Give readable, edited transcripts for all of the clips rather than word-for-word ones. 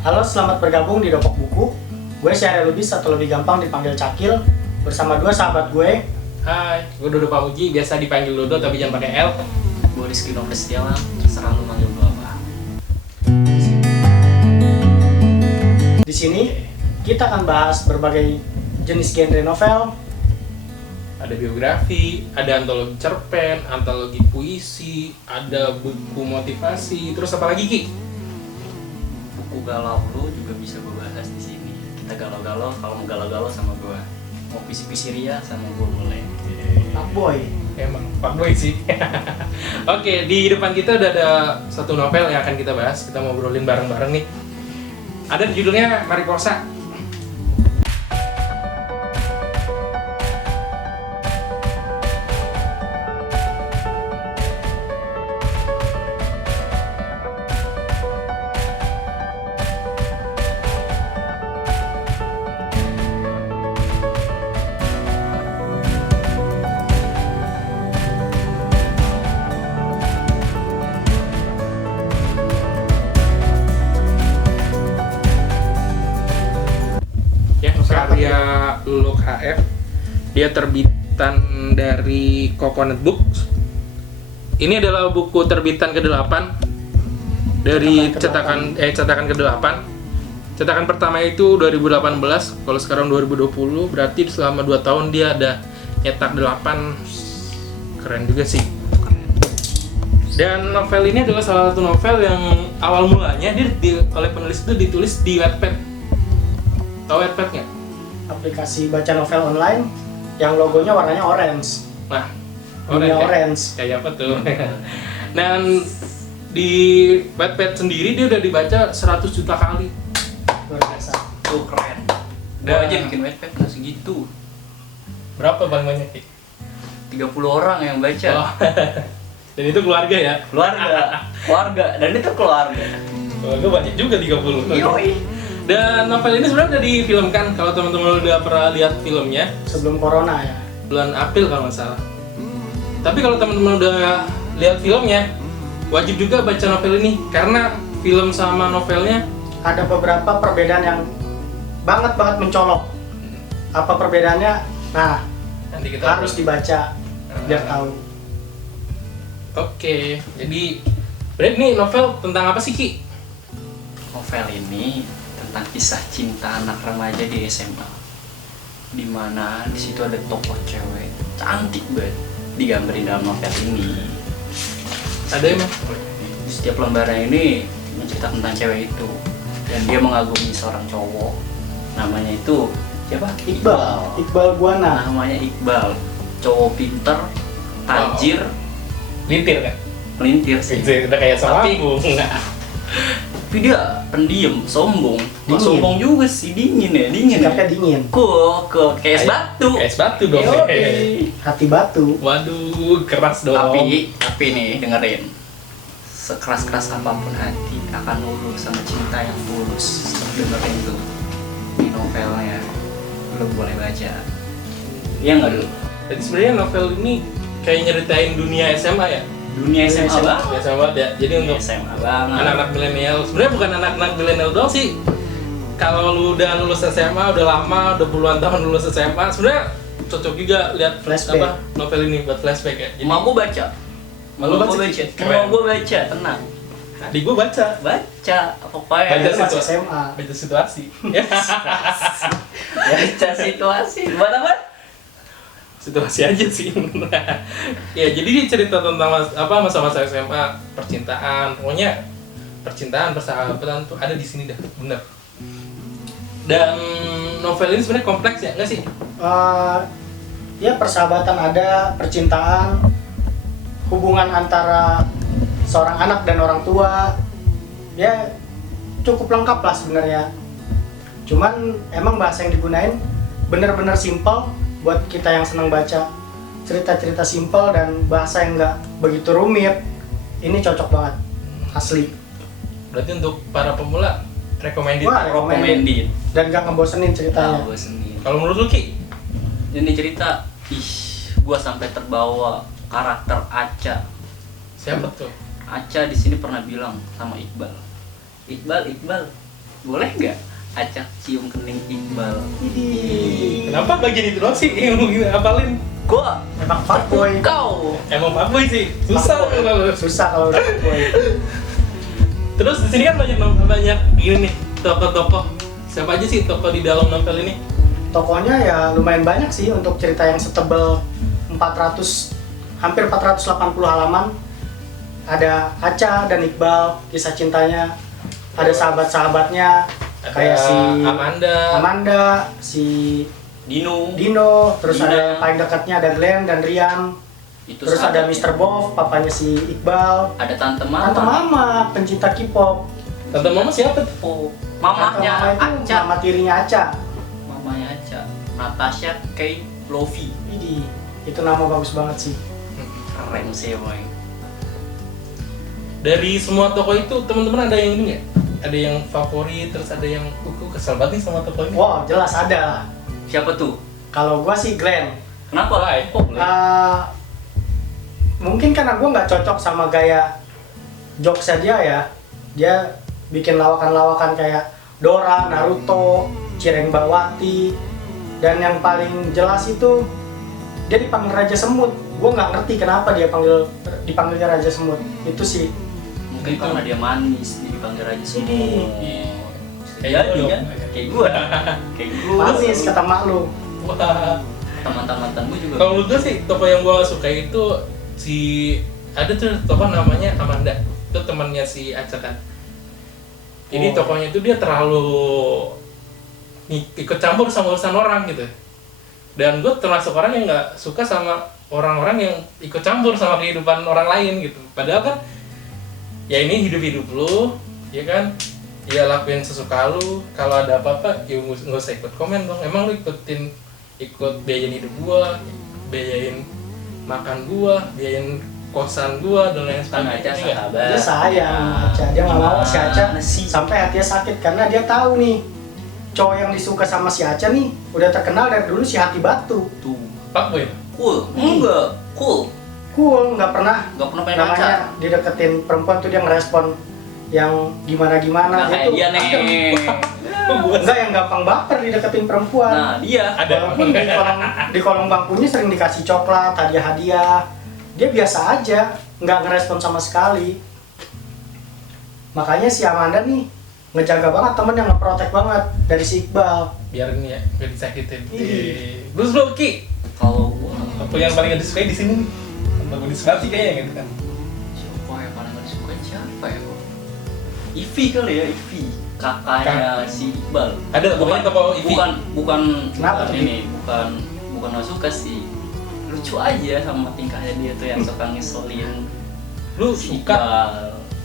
Halo, selamat bergabung di Dopok Buku. Gue Syahrial Lubis atau lebih gampang dipanggil Cakil, bersama dua sahabat gue. Hai, gue Dodo Pamuji, biasa dipanggil Dodo tapi jangan pakai L. Gue Rizky Nobles Setiawan, terserah lu manggil gue apa. Di sini kita akan bahas berbagai jenis genre novel. Ada biografi, ada antologi cerpen, antologi puisi, ada buku motivasi, terus apa lagi Ki? Buku galau lu juga bisa gue bahas di sini. Kita galau-galau, kalau mau galau-galau sama gue. Mau pisi-pisi ria sama gue boleh. Pak Boy. Emang fuckboy sih. Oke, di depan kita udah ada satu novel yang akan kita bahas. Kita mau ngobrolin bareng-bareng nih. Ada judulnya Mariposa. Karya Luluk HF. Dia terbitan dari Coconut Books. Ini adalah buku terbitan ke-8 dari cetakan ke-8. Cetakan pertama itu 2018, kalau sekarang 2020, berarti selama 2 tahun dia ada nyetak 8. Keren juga sih. Dan novel ini adalah salah satu novel yang awal mulanya dia oleh penulis itu ditulis di Wattpad. Tahu Wattpad nggak? Aplikasi baca novel online yang logonya warnanya orange. Nah, Orange. kayak apa tuh? Dan di Wattpad sendiri dia udah dibaca 100 juta kali. Luar biasa. Tuh keren. Gue Dan- aja bikin Wattpad nggak segitu. Berapa paling banyak Ki? 30 orang yang baca. Oh. Dan itu keluarga ya? Keluarga. Dan itu keluarga. Keluarga banyak juga 30. Yoi. Dan novel ini sebenarnya udah difilmkan. Kalau teman-teman udah pernah lihat filmnya, Sebelum corona ya. bulan April kalau nggak salah. Tapi kalau teman-teman udah lihat filmnya, wajib juga baca novel ini karena film sama novelnya Ada beberapa perbedaan yang banget mencolok. Apa perbedaannya? Nah, nanti kita harus dibaca biar tahu. Oke, jadi berarti ini novel tentang apa sih Ki? Novel ini tentang kisah cinta anak remaja di SMA, dimana di situ ada tokoh cewek cantik banget digambarin dalam novel ini. Ada emang? Di setiap lembaran ini menceritakan tentang cewek itu, dan dia mengagumi seorang cowok, namanya itu siapa? Iqbal Buana. Namanya Iqbal, cowok pinter, tajir, Lintir kan? melintir sih. Udah kayak Tapi- selambung. Tapi dia pendiam, sombong. Nggak Dingin. sombong juga sih, dingin ya. Sikapnya dingin. Cool, kayak es batu. Kayak es batu dong. Yoi. Hati batu. Waduh, keras dong. Tapi nih dengerin, sekeras-keras apapun hati akan luluh sama cinta yang tulus. Dengerin tuh di novelnya, lu boleh baca. Iya nggak dulu? Jadi sebenarnya novel ini kayak nyeritain dunia SMA ya? Dunia SMA banget. SMA banget ya. Jadi untuk SMA banget. anak-anak milenial, sebenarnya bukan anak-anak milenial doang sih. Kalau lu udah lulus SMA, udah lama, udah puluhan tahun lulus SMA, sebenarnya cocok juga lihat Flashback. apa novel ini buat flashback ya. Jadi Mau gua baca. Malu Mau baca, gua baca. keren. Mau gua baca, tenang. adik gua baca Baca pokoknya. Baca Masih situ- SMA. baca situasi. Ya. Baca situasi. Buat apa? Situasi aja sih. Ya, jadi dia cerita tentang masa-masa SMA, percintaan, pokoknya percintaan, persahabatan tuh ada di sini dah, bener. Dan novel ini sebenarnya kompleks ya, nggak sih? Ya persahabatan ada, percintaan, hubungan antara seorang anak dan orang tua, ya cukup lengkap lah sebenarnya. Cuman emang bahasa yang digunain bener-bener simple buat kita yang senang baca cerita-cerita simple dan bahasa yang nggak begitu rumit. Ini cocok banget, asli. Berarti untuk para pemula recommended. Wah, Recommended. Dan gak ngebosenin ceritanya. Tahu sendiri. Kalau menurut lu Ki? Ini cerita, gua sampai terbawa karakter Aca. Siapa tuh? Aca di sini pernah bilang sama Iqbal, Iqbal, Boleh nggak acak cium kening Iqbal? Kenapa bagian itu doang sih yang mungkin hafalin? Gua Emang fuckboy. kau. Emang fuckboy sih, susah Fuckboy. kalau. Susah kalau udah fuckboy. Terus di sini kan banyak ini nih tokoh-tokoh. Siapa aja sih tokoh di dalam novel ini? Tokohnya ya lumayan banyak sih untuk cerita yang setebal 400, hampir 480 halaman. Ada Acha dan Iqbal, kisah cintanya. Ada sahabat-sahabatnya kayak si Amanda, si Dino. terus Dina. ada yang paling dekatnya ada Glenn dan Rian. Itu Terus ada sahabatnya. Mr. Bob, papanya si Iqbal. Ada tante mama. Tante Mama, pencinta K-pop. Tante Mama siapa tuh? Oh, Tante mamanya Mama itu Aca. mama tirinya Acha. Mamanya Aca. Natasha Kate Lofi. Idi, itu nama bagus banget sih. Keren sih boy. Dari semua tokoh itu teman-teman ada yang ini nggak? Ada yang favorit, terus ada yang kesel banget nih sama tokoh ini. Wow, jelas ada. Siapa tuh? Kalau gua sih Glenn. Kenapa? Why? Kok boleh? Mungkin karena gua nggak cocok sama gaya jokesnya dia ya. Dia bikin lawakan-lawakan kayak Dora, Naruto, Cireng Bawati, dan yang paling jelas itu dia dipanggil Raja Semut. Gua nggak ngerti kenapa dia dipanggilnya Raja Semut. Itu sih. Mungkin Itu. karena dia manis, jadi panggil Raja Semut. Ini. Jadi Kayak kan? gua. Kayak gua. Kayak gua. Manis kata mak lu. Wah. Teman-teman gua juga. Kalau menurut gue sih tokoh yang gue suka itu si ada tuh tokoh namanya Amanda. Itu temannya si Aca kan. Ini Oh. tokohnya itu dia terlalu ikut campur sama urusan orang gitu. Dan gue termasuk orang yang nggak suka sama orang-orang yang ikut campur sama kehidupan orang lain gitu. Padahal kan ya ini hidup-hidup lu, ya kan? Ya lakuin sesuka lu. Kalau ada apa-apa, ya nggak usah ikut komen dong. Emang lu ikut biayain hidup gua, biayain makan gua, biayain kosan gua dan lain Kan sebagainya. Aca Iya nggak? sahabat. Dia sayang sama Aca. Dia nggak mau si Aca Gimana sih? sampai hatinya sakit karena dia tahu nih cowok yang disuka sama si Aca nih udah terkenal dari dulu si hati batu. Tuh. Fuckboy. Cool. Enggak. Cool. Cool, nggak pernah Enggak pernah pengen pacar. namanya dideketin perempuan tuh dia ngerespon yang gimana-gimana Nah, kayak gitu. dia nih. Enggak yang gampang baper dideketin perempuan. Nah, dia Ada. Walaupun di kolong bangkunya sering dikasih coklat, hadiah-hadiah. Dia biasa aja, nggak ngerespon sama sekali. Makanya si Amanda nih ngejaga banget temen yang ngeprotek banget dari si Iqbal. Biar ini ya, nggak disakitin. Ih. Terus lu Ki, kalau gua apa yang paling gak disukai di sini nih? Antagonis banget sih kayaknya gitu kan. siapa yang paling gak disukai siapa ya? Ivi kali ya, Ivi. Kakaknya si Iqbal. Ada pokoknya tokoh Ivi. Bukan Kenapa tuh? ini, bukan gak suka sih. Lucu aja sama tingkahnya dia tuh yang suka ngeselin Lu si suka Iqbal.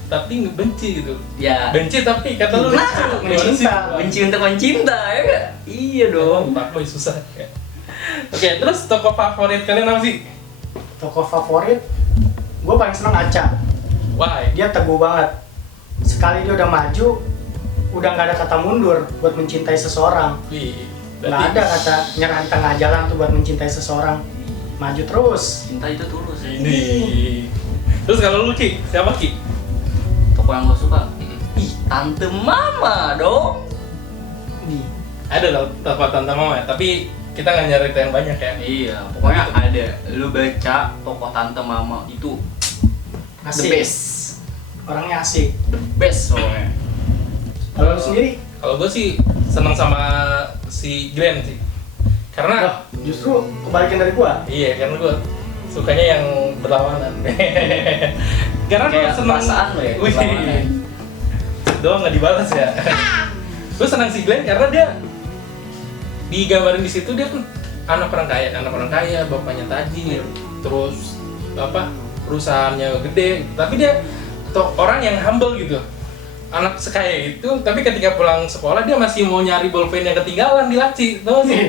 tapi benci gitu. Ya, Benci tapi kata lu Nah, lucu. mencinta. Gimana sih? benci untuk mencinta ya gak? Iya dong. Fuckboy susah ya. Oke, terus tokoh favorit kalian apa sih? Tokoh favorit, gue paling seneng Aca. Why? Dia teguh banget. Sekali dia udah maju, udah nggak ada kata mundur buat mencintai seseorang. Wih, Nggak ada kata nyerah di tengah jalan tuh buat mencintai seseorang. Maju terus. Cinta itu tulus ya. ini. Terus kalau lu Ki, siapa Ki? Toko yang gue suka. Hmm. Ih, Tante Mama dong. Di Ada lah tokoh Tante Mama, tapi kita nggak nyari yang banyak ya. Iya, pokoknya ada. Lu baca tokoh Tante Mama itu the asik. best. Orangnya asik. The best soalnya. Kalau lu sendiri? Kalau gue sih senang sama si Glenn sih. Karena Loh, justru kebalikan dari gua. iya, karena gue sukanya yang berlawanan. Karena gue Kayak senang perasaan lo ya, Wih, berlawanan. doang nggak dibalas ya. Gue senang si Glenn karena dia digambarin di situ dia kan anak orang kaya, bapaknya tajir, terus apa perusahaannya gede, tapi dia orang yang humble gitu. Anak sekaya itu, tapi ketika pulang sekolah dia masih mau nyari bolpen yang ketinggalan di laci, tau gak sih?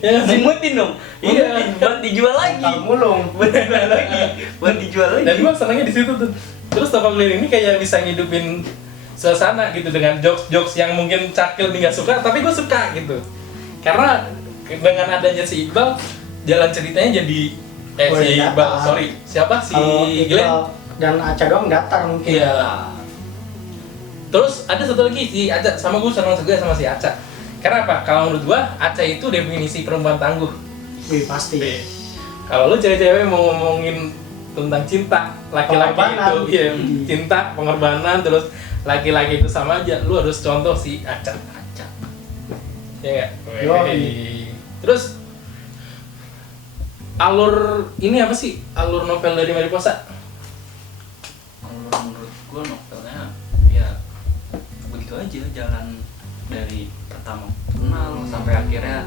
Ya, sih? Zimutin dong. Iya. Buat dijual lagi. Tang mulung. Buat dijual lagi. Buat dijual lagi. Dan gue senangnya di situ tuh. Terus tokoh Glenn ini kayak bisa ngidupin suasana gitu dengan jokes-jokes yang mungkin Cakil nih nggak suka, tapi gue suka gitu. Karena dengan adanya si Iqbal, jalan ceritanya jadi Oh, si iya, Iqbal, datar. sorry, siapa si Kalau Glenn? Iqbal dan Aca doang datar mungkin. Iya. Terus ada satu lagi si Aca, sama gue senang juga sama si Aca. Karena apa? Kalau menurut gue Aca itu definisi perempuan tangguh. Wih pasti. Kalau lu cewek-cewek mau ngomongin tentang cinta, laki-laki Pengorbanan. itu cinta, pengorbanan, terus laki-laki itu sama aja. Lu harus contoh si Aca. Aca. Ya nggak? Yoi. Terus alur ini apa sih? Alur novel dari Mariposa? Kalau menurut gue novelnya ya begitu aja, jalan dari pertama kenal sampai akhirnya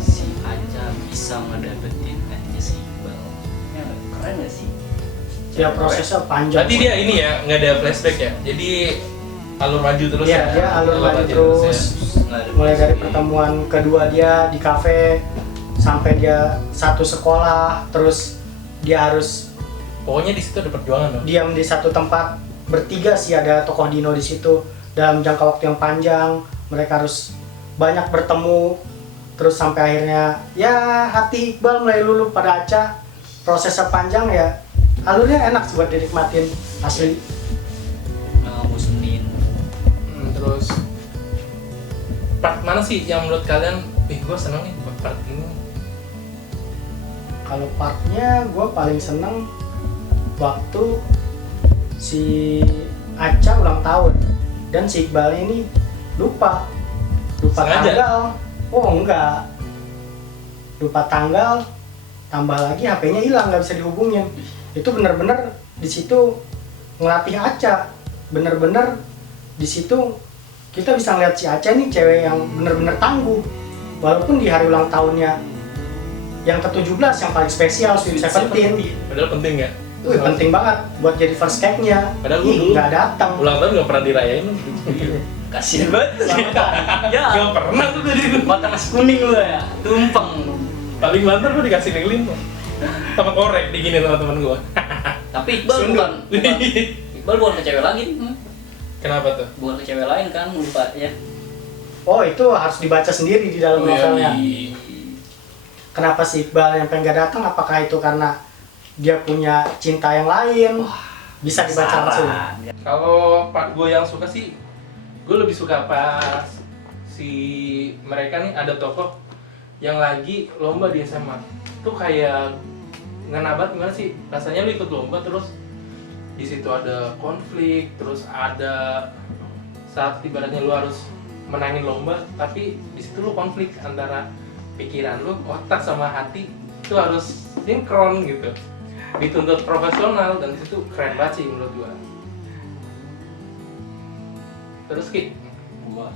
si Aca bisa ngedapetin hatinya si Iqbal. Ya keren gak sih? Ya prosesnya panjang. Berarti dia ini ya, nggak ada flashback ya? Jadi alur maju terus Iya, dia alur maju terus. Nggak ada Mulai dari flashback. pertemuan kedua dia di kafe sampai dia satu sekolah, terus dia harus Pokoknya di situ ada perjuangan dong. diam di satu tempat bertiga sih, ada tokoh Dino di situ dalam jangka waktu yang panjang. Mereka harus banyak bertemu terus sampai akhirnya ya hati Iqbal mulai luluh pada Aca. Prosesnya panjang ya, alurnya enak sih buat dinikmatin asli. Bosenin. Terus part mana sih yang menurut kalian, gue seneng nih part ini. Kalau partnya gue paling seneng waktu si Aca ulang tahun dan si Iqbal ini lupa Sengaja? tanggal. Oh enggak, lupa tanggal, tambah lagi HP-nya hilang, nggak bisa dihubungin. Itu bener-bener di situ ngelatih Aca, bener-bener di situ kita bisa ngeliat si Aca nih cewek yang bener-bener tangguh, walaupun di hari ulang tahunnya yang ke-17 yang paling spesial, Sweet Seventeen. Padahal penting ya. Wih, penting banget buat jadi first cake-nya. Padahal gua dulu nggak datang. ulang tahun nggak pernah dirayain. Kasian banget. Ya. Nggak pernah tuh dari itu. Makan nasi kuning lu ya, tumpeng. Paling banter gue dikasih lilin sama korek diginin sama temen gue. Tapi Iqbal bukan Iqbal bukan ke cewek lagi. Kenapa tuh? Bukan ke cewek lain kan, lupa ya. Oh, itu harus dibaca sendiri di dalam novelnya. Kenapa si Iqbal yang pengen gak datang? Apakah itu karena dia punya cinta yang lain? Bisa dibaca langsung. Kalau part gue yang suka sih, gue lebih suka pas si mereka nih ada tokoh yang lagi lomba di SMA. Tuh kayak ngena banget, gimana sih rasanya lu ikut lomba terus di situ ada konflik, terus ada saat ibaratnya lu harus menangin lomba, tapi di situ lu konflik antara pikiran lu, otak sama hati itu harus sinkron gitu, dituntut profesional, dan di situ keren banget sih menurut gua. Terus Ki, Gua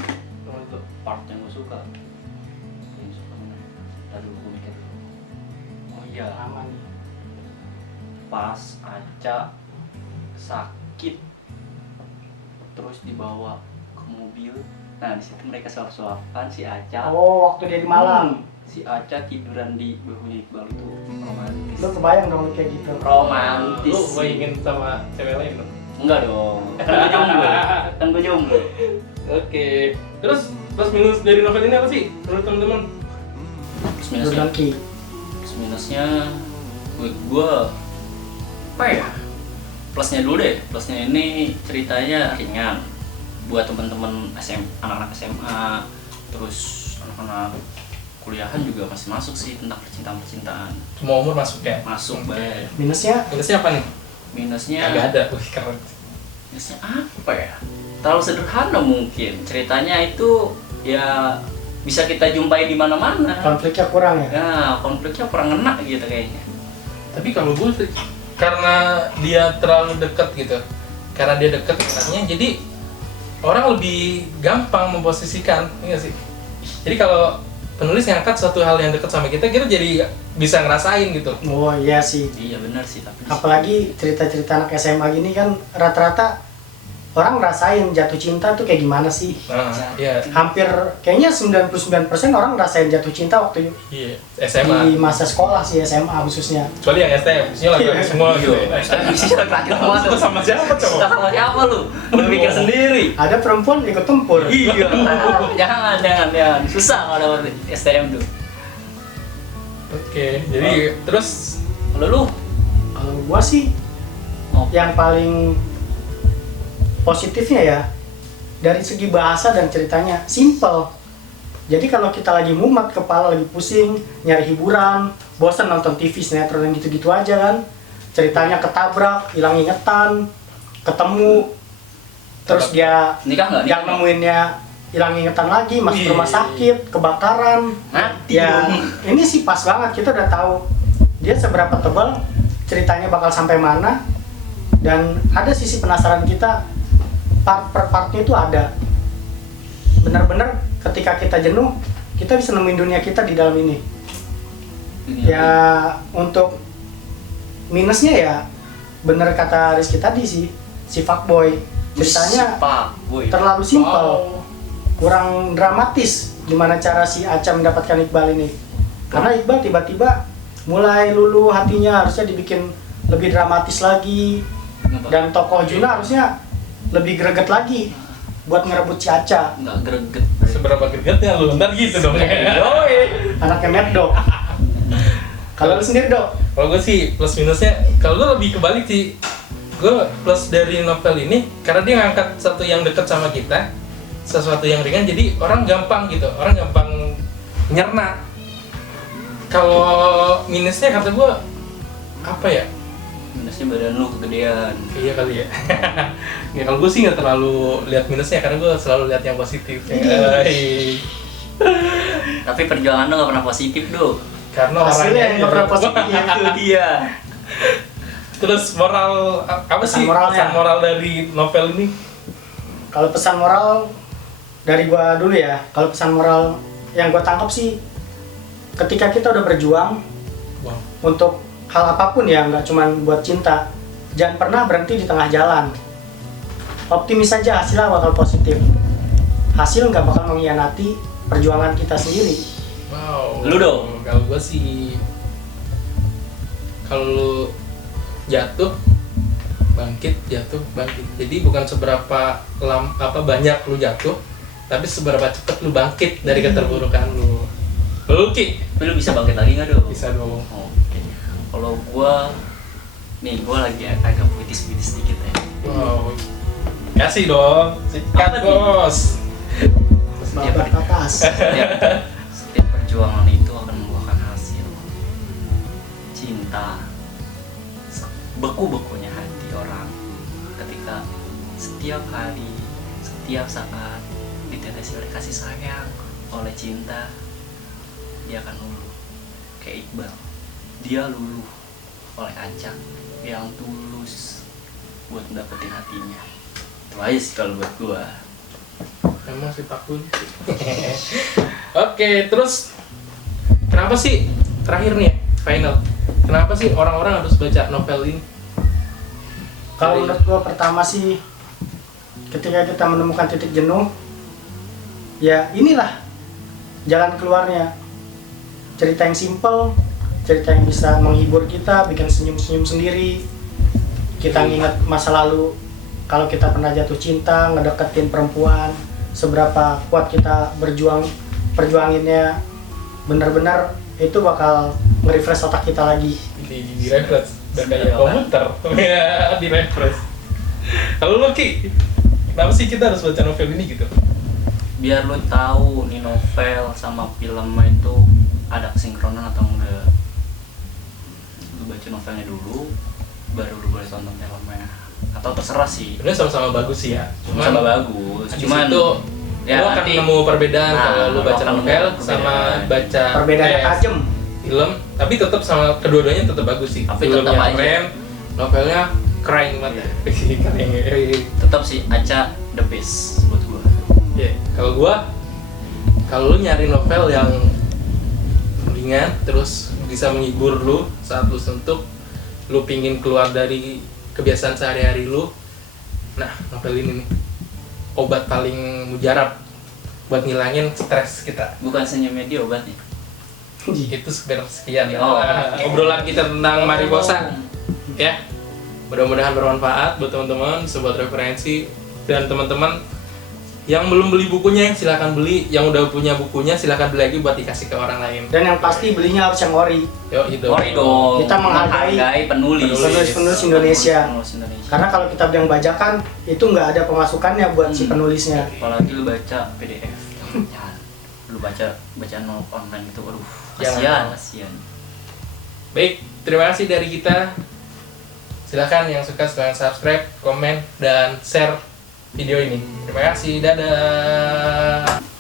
untuk part yang gua suka. Yang suka mana? Tadi gua mikir. Oh iya, Aman. pas Aca sakit terus dibawa ke mobil. Nah, di situ mereka suap-suapan si Aca. Oh, waktu dia di Malang. Si Aca tiduran di bahunya Iqbal itu romantis. Lu kebayang dong kayak gitu. Romantis. lu ingin sama cewek lain dong? Enggak dong. Kan gue jomblo. Kan gue jomblo. Oke. Terus plus minus dari novel ini apa sih menurut teman-teman? Plus Lu minusnya. dan Ki. Plus minusnya gue apa ya? Plusnya dulu deh. Plusnya ini ceritanya ringan buat teman-teman anak-anak SMA, terus anak-anak kuliahan juga masih masuk sih tentang percintaan. Semua umur masuk ya? Masuk banget. Minusnya Minusnya apa nih? Minusnya Kagak ada. Wih, keren. Minusnya apa ya? Terlalu sederhana mungkin. Ceritanya itu ya bisa kita jumpai di mana-mana. konfliknya kurang ya. Nah, konfliknya kurang ngena gitu kayaknya. Tapi kalau gue sih, karena dia terlalu dekat gitu, karena dia dekat enaknya, jadi orang lebih gampang memposisikan, iya sih. Jadi kalau penulis ngangkat suatu hal yang dekat sama kita jadi bisa ngerasain gitu. Oh iya sih. Iya benar sih, tapi Apalagi cerita-cerita anak SMA gini kan rata-rata orang ngerasain jatuh cinta tuh kayak gimana sih? Nah, iya, Hampir kayaknya 99% orang ngerasain jatuh cinta waktu iya, di SMA. masa sekolah sih, SMA khususnya. Kecuali yang STM, isinya laki-laki semua gitu. Bisa laki-laki semua Itu tuh. sama siapa cowok? Sama siapa lu? Lu mikir sendiri. Ada perempuan ikut tempur. Iya. Jangan. Susah kalau dapet STM tuh. Oke, jadi terus Kalau lu Kalau gua sih Oh. yang paling positifnya ya dari segi bahasa dan ceritanya simple. Jadi kalau kita lagi mumet, kepala lagi pusing, nyari hiburan, bosan nonton TV, sinetron yang gitu-gitu aja kan, ceritanya ketabrak, hilang ingatan, ketemu, terus dia Nikah nggak? yang nemuinnya hilang ingatan lagi, masuk rumah sakit, kebakaran. Mati Ya, dong. ini sih pas banget, kita udah tahu dia seberapa tebal, ceritanya bakal sampai mana, dan ada sisi penasaran kita, part per partnya itu ada. Benar-benar ketika kita jenuh, kita bisa nemuin dunia kita di dalam ini. Ya, untuk minusnya ya, bener kata Rizky tadi sih, si fuckboy. Ceritanya Fuckboy. terlalu simpel, Wow. kurang dramatis gimana cara si Aca mendapatkan Iqbal ini. Karena Iqbal tiba-tiba mulai luluh hatinya, harusnya dibikin lebih dramatis lagi, dan tokoh Juna harusnya lebih greget lagi buat ngerebut si Aca, Nggak greget. Seberapa gregetnya lu? Ntar gitu dong. Yoi. anaknya Mad Dog. Kalau lu sendiri Dok, Kalau gue sih plus minusnya, kalau gue lebih kebalik sih. Gue plus dari novel ini karena dia ngangkat satu yang dekat sama kita, sesuatu yang ringan, jadi orang gampang gitu, orang gampang nyerna. Kalau minusnya kata gue apa ya? Minusnya badan lu kegedean. Iya kali ya. Ya kalau gue sih nggak terlalu lihat minusnya karena gue selalu lihat yang positif. Tapi perjuangan lu nggak pernah positif, Dok. Karena hasilnya orangnya yang nggak pernah positif. Itu dia. Terus moral apa sih Pesan moralnya. pesan moral dari novel ini? kalau pesan moral dari gua dulu ya, kalau pesan moral yang gua tangkap sih, ketika kita udah berjuang Wow. untuk hal apapun ya, nggak cuman buat cinta, jangan pernah berhenti di tengah jalan. Optimis saja, hasilnya bakal positif. Hasil nggak bakal mengkhianati perjuangan kita sendiri. Wow. Lu dong. Kalau gue sih, kalau lu jatuh bangkit, jatuh bangkit. Jadi bukan seberapa banyak lu jatuh, tapi seberapa cepat lu bangkit dari keterburukan lu. Lu Ki, Tapi lu bisa bangkit lagi nggak, Dok? bisa dong. Oke. Kalau gua lagi agak puitis-puitis dikit ya. Wow. Kasih dong. Apa Sikat nih? bos. Babak atas. Setiap perjuangan itu akan membuahkan hasil. Cinta, beku-bekunya hati orang ketika setiap hari, setiap saat ditetesi oleh kasih sayang, oleh cinta, dia akan luluh. Kayak Iqbal, dia luluh oleh Aca yang tulus buat dapetin hatinya. Itu aja sih kalau buat gua. Emang sih takut. Oke, terus kenapa sih terakhir nih final? Kenapa sih orang-orang harus baca novel ini? Kalau menurut gua pertama sih, ketika kita menemukan titik jenuh, ya inilah jalan keluarnya. Cerita yang simple, cerita yang bisa menghibur kita, bikin senyum-senyum sendiri. Kita nginget masa lalu, kalau kita pernah jatuh cinta, ngedeketin perempuan, seberapa kuat kita perjuanginnya, benar-benar itu bakal nge-refresh otak kita lagi. Di refresh, udah kayak komputer. Ya, di refresh. Kalau lu Ki, kenapa sih kita harus baca novel ini gitu? Biar lo tahu nih novel sama film itu ada kesinkronan atau enggak. Lu baca novelnya dulu, baru lu boleh tonton filmnya. Atau terserah sih. Sebenarnya sama-sama bagus sih ya. Sama bagus. di Cuman situ ya lu akan nanti- nemu perbedaan Nah, kalau lu lu baca akan nemu novel perbedaan. sama baca Perbedaannya tajam. film, tapi tetap sama kedua-duanya tetap bagus sih. Tapi Filmnya tetap aja. keren, novelnya keren banget. Keren. tetap sih Aca the best buat gua. Ya, kalau lu nyari novel yang ringan terus bisa menghibur lu saat lu suntuk, lu pingin keluar dari kebiasaan sehari-hari lu, nah novel ini nih obat paling mujarab buat ngilangin stres kita. Bukan senyumnya dia obatnya. Itu sekian Oh. obrolan kita tentang Mariposa ya. Mudah-mudahan bermanfaat buat teman-teman, sebuah referensi, dan teman-teman Yang belum beli bukunya silakan beli, yang udah punya bukunya silakan beli lagi buat dikasih ke orang lain. Dan yang pasti belinya harus yang ori. Yo itu. Ori dong. Kita menghargai penulis. penulis Indonesia. Penulis Indonesia. Karena kalau kita beli yang bajakan itu nggak ada pemasukannya buat si penulisnya. Apalagi lu baca PDF. Jangan. Lu baca bacaan online itu, aduh, Jangan. kasihan. Baik, terima kasih dari kita. Silakan yang suka silahkan subscribe, komen, dan share video ini. Terima kasih, dadah.